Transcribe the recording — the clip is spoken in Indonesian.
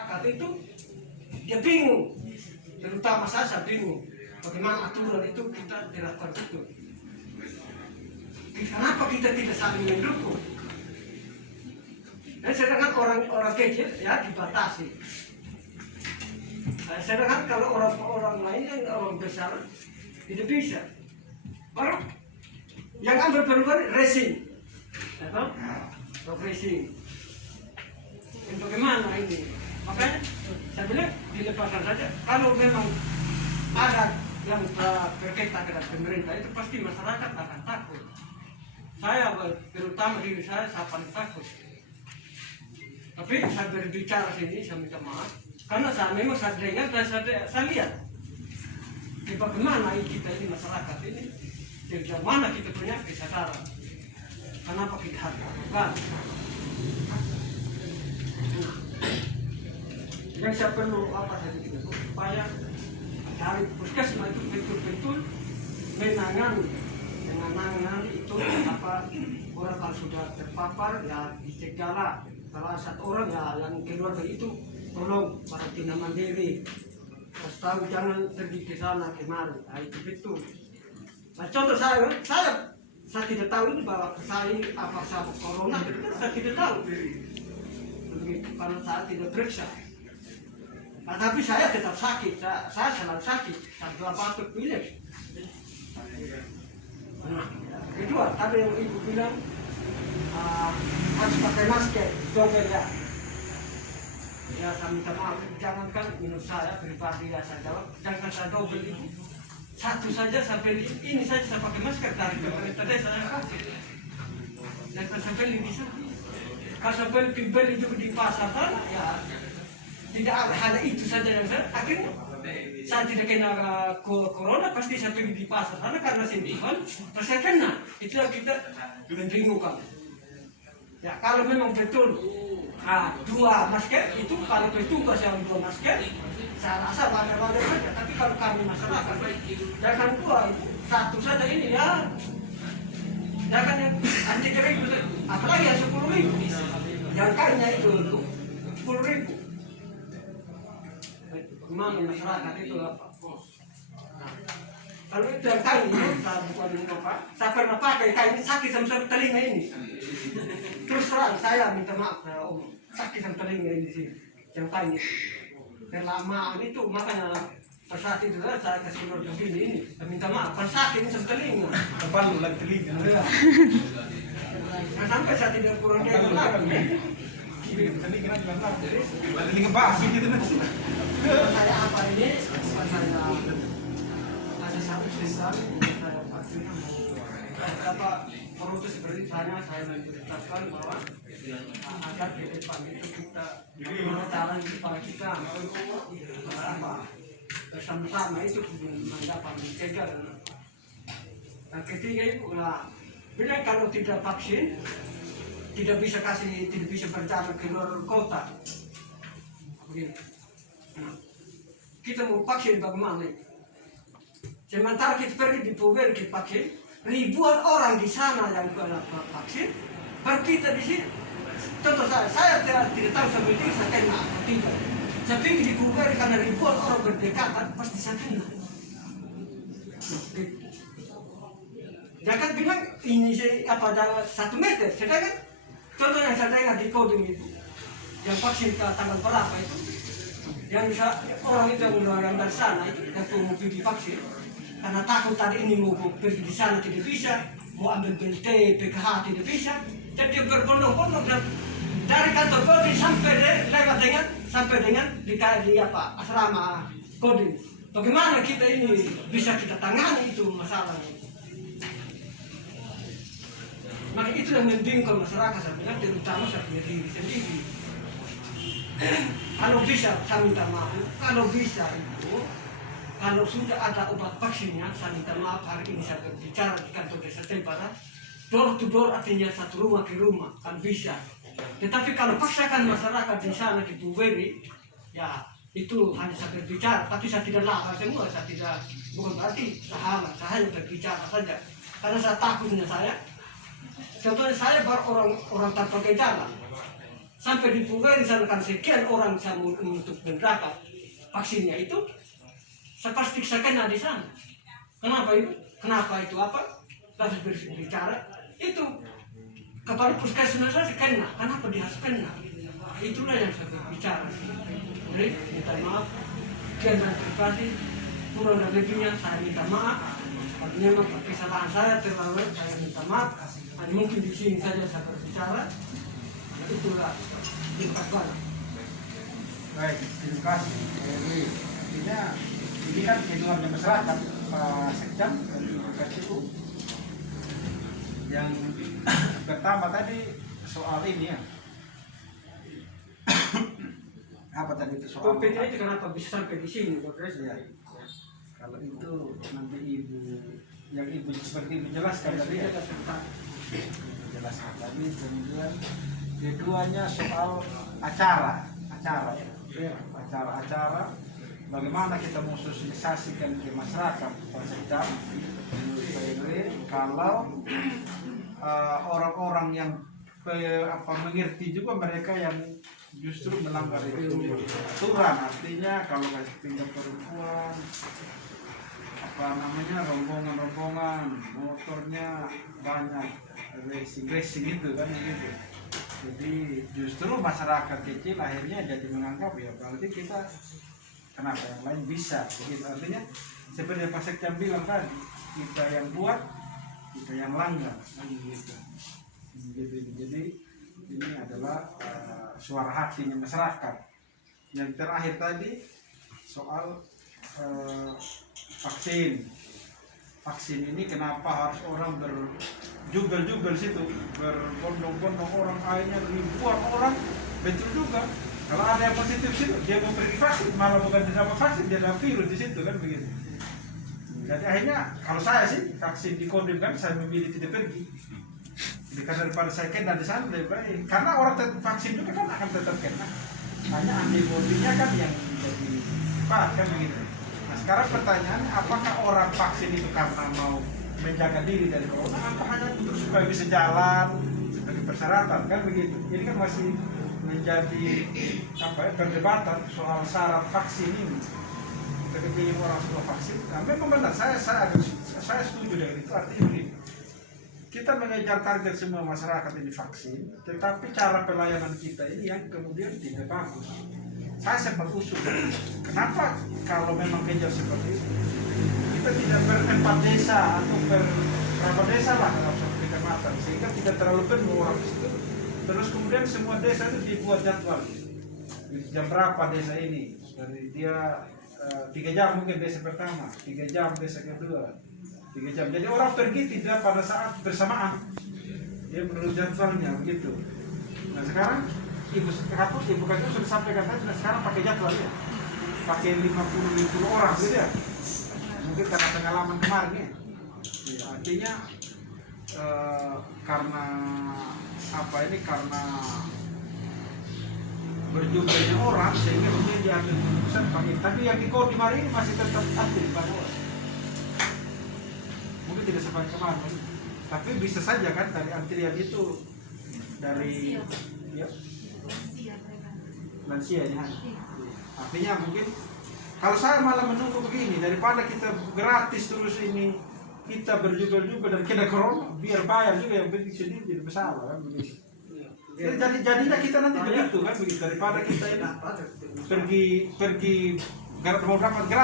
Masyarakat itu dia bingung, terutama saya bingung bagaimana aturan itu kita terapkan betul. Kenapa kita tidak saling mendukung? Dan sedangkan orang kecil ya dibatasi. Sedangkan kalau orang lain yang orang besar tidak bisa. Baru yang ambil peluang racing, racing. Bagaimana ini? Makanya saya bilang dilepaskan saja. Kalau memang ada yang berkaitan dengan pemerintah itu pasti masyarakat akan takut. Saya terutama diri saya paling takut. Tapi saya berbicara sini, saya minta maaf karena saya memang saya dengar dan saya lihat bagaimana kita ini masyarakat ini sejauh mana kita punya kesadaran. Kenapa kita harus lakukan? Yang saya perlu apa saja kita supaya dari puskesmas itu betul-betul menangani itu apa orang kalau sudah terpapar ya dicegahlah. Kalau satu orang ya yang keluarga itu tolong karantina mandiri, harus tahu jangan pergi ke sana kemari. Nah, itu betul. Nah, contoh saya tidak tahu ini bahwa saya apa sabuk corona itu saya tidak tahu. Begitu kalau saya tidak periksa. Nah, tapi saya tetap sakit, saya selalu sakit, saya batuk pilek. Nah, kedua, tadi yang ibu bilang harus pakai masker, double ya. Ya saya minta maaf, jangankan menurut saya pribadi ya saya jawab, jangan saya double itu. Satu saja sampai ini saja saya pakai masker dari pemerintah desa saya kasih. Dan saya beli di sana. Kalau saya beli juga di pasar tanah, ya tidak ada itu saja yang saya akhirnya saya tidak kena corona pasti saya pergi di pasar karena sentimen terus saya kena itu yang kita membingungkan ya kalau memang betul dua masker itu kalau petugas yang dua masker saya rasa wajar-wajar saja tapi kalau kami masyarakat jangan dua itu satu saja ini ya jangan yang anti kering apalagi yang 10.000 yang kainnya itu 10.000 memang masyarakat itu apa? Nah, kalau itu yang kain itu, saya bukan apa, saya pernah pakai kain ini sakit sampai telinga ini. Terus terang saya minta maaf saya om, sakit sampai telinga ini sih, yang kain itu. Kelamaan itu makanya pas saat itu saya kasih keluar begini ini, saya minta maaf, pas sakit ini sampai telinga. Terpalu lagi telinga. Nah, sampai saya tidak kurang kayak lagi. Telinga bahas gitu nanti. Saya apa ini? Saya ada satu sesar saya pastinya apa perlu seperti saya menceritakan bahwa agar ke depan itu kita cara supaya kita apa bersama-sama itu mendapat mencegah. Nah, ketiga itu bila kalau tidak vaksin tidak bisa berjalan ke luar kota. Begitu. Nah, kita mau vaksin bagaimana? Sementara kita pergi di Puber kita vaksin, ribuan orang di sana yang vaksin, baru kita di sini. Contoh saya tidak tahu sampai ini saya kena atau tidak. Saya pergi di Puber karena ribuan orang berdekatan pasti saya kena. Jangan bilang ini apa ada 1 meter, sedangkan contoh yang saya dengar di coding itu, yang vaksin ke tanggal berapa itu, yang orang itu yang dari sana itu yang mau pergi vaksin, karena takut tadi ini mau pergi di sana tidak bisa, mau ambil BLT, PKH tidak bisa, jadi berbondong-bondong dari kantor coding sampai dengan di apa asrama coding. Bagaimana kita ini bisa kita tangani itu masalahnya? Maka itu yang membingungkan masyarakat saya bilang terutama saya punya diri sendiri. Kalau bisa saya minta maaf, kalau bisa itu kalau sudah ada obat vaksinnya saya minta maaf hari ini saya berbicara di kantor desa tempat door to door artinya satu rumah ke rumah kan bisa. Tetapi kalau paksakan masyarakat di sana di Puweri ya itu hanya saya berbicara tapi saya tidak larang semua saya tidak bukan berarti saya hanya berbicara saja karena saya takutnya saya. Contohnya saya baru orang tanpa gejala, sampai dipulverisasikan sekian orang bisa untuk mendapat vaksinnya itu, saya pasti saya kena di sana. Kenapa itu? Kenapa itu apa? Harus berbicara itu kepala puskesmas saya kena. Kenapa dia harus kena? Itulah yang saya bicara. Jadi minta maaf. Sekian dan terima kasih. Kurang dan lebihnya saya minta maaf. Kalau memang kesalahan saya terlalu, saya minta maaf. Hanya mungkin di sini saja saya berbicara. Itulah terima kasih. Baik, terima kasih. Jadi artinya ini kan hitungannya masyarakat, Pak Sekjam dan Pak Kasiku. Yang pertama tadi soal ini ya. Apa tadi itu soal? Kompeten itu kenapa bisa sampai di sini, Pak Presiden? Ya, kalau itu nanti yang ibu seperti ibu jelaskan tadi ya. Jelaskan tadi. Kemudian keduanya soal acara ya. Acara bagaimana kita mensosialisasikan ke masyarakat Pak Sekjam kalau orang-orang yang mengerti juga mereka yang justru melanggar itu aturan. Artinya kalau kasih pinjam perempuan rombongan motornya banyak racing itu kan gitu. Jadi justru masyarakat kecil akhirnya jadi menganggap ya berarti kita kenapa yang lain bisa begitu. Artinya seperti yang Pak Sekjam bilang tadi, kita yang buat, kita yang langgar gitu. Jadi ini adalah suara hatinya masyarakat. Yang terakhir tadi soal vaksin ini kenapa harus orang berjubel situ, berbondong-bondong orang, akhirnya ribuan orang. Betul juga, kalau ada yang positif situ dia mau pergi vaksin, malah bukan dia dapat vaksin, dia ada virus di situ kan begitu. Jadi akhirnya kalau saya sih vaksin di Kodim kan saya memilih tidak pergi. Jadi karena daripada saya kena di sana lebih baik, karena orang vaksin juga kan akan tetap kena, hanya antibodinya kan yang jadi cepat kan begitu. Nah sekarang pertanyaannya, apakah orang vaksin itu karena mau menjaga diri dari corona, apa hanya untuk supaya bisa jalan sebagai persyaratan kan begitu. Ini kan masih menjadi perdebatan soal syarat vaksin ini. Ketika orang sudah vaksin, nah memang benar, saya setuju dengan itu. Artinya begini, kita mengejar target semua masyarakat ini vaksin, tetapi cara pelayanan kita ini yang kemudian tidak bagus. Saya sempat usul, kenapa kalau memang kejar seperti itu, kita tidak berempat desa atau berapa desa lah dalam satu kecamatan, sehingga tidak terlalu penuh orang di situ. Terus kemudian semua desa itu dibuat jadwal, jam berapa desa ini, dari dia 3 jam mungkin desa pertama, 3 jam desa kedua, 3 jam. Jadi orang pergi tidak pada saat bersamaan, dia menurut jadwalnya begitu. Nah sekarang ibu kan sudah sampaikan tadi, sekarang pakai jadwal ya, pakai 50 orang gitu ya. Mungkin karena pengalaman kemarin ya. Artinya karena karena berjumlahnya orang sehingga kemudian diambil keputusan pakai. Tapi yang di Kodim hari ini masih tetap aktif pada orang. Mungkin tidak seperti kemarin, tapi bisa saja kan dari antrian itu dari lansia ya. Artinya mungkin kalau saya malah menunggu begini, daripada kita gratis terus ini kita berjubel-jubel dan kena corona, biar bayar juga yang penting sendiri tidak bersalah kan begitu. Jadinya kita nanti begitu kan begitu, daripada kita ini pergi mau dapat gratis.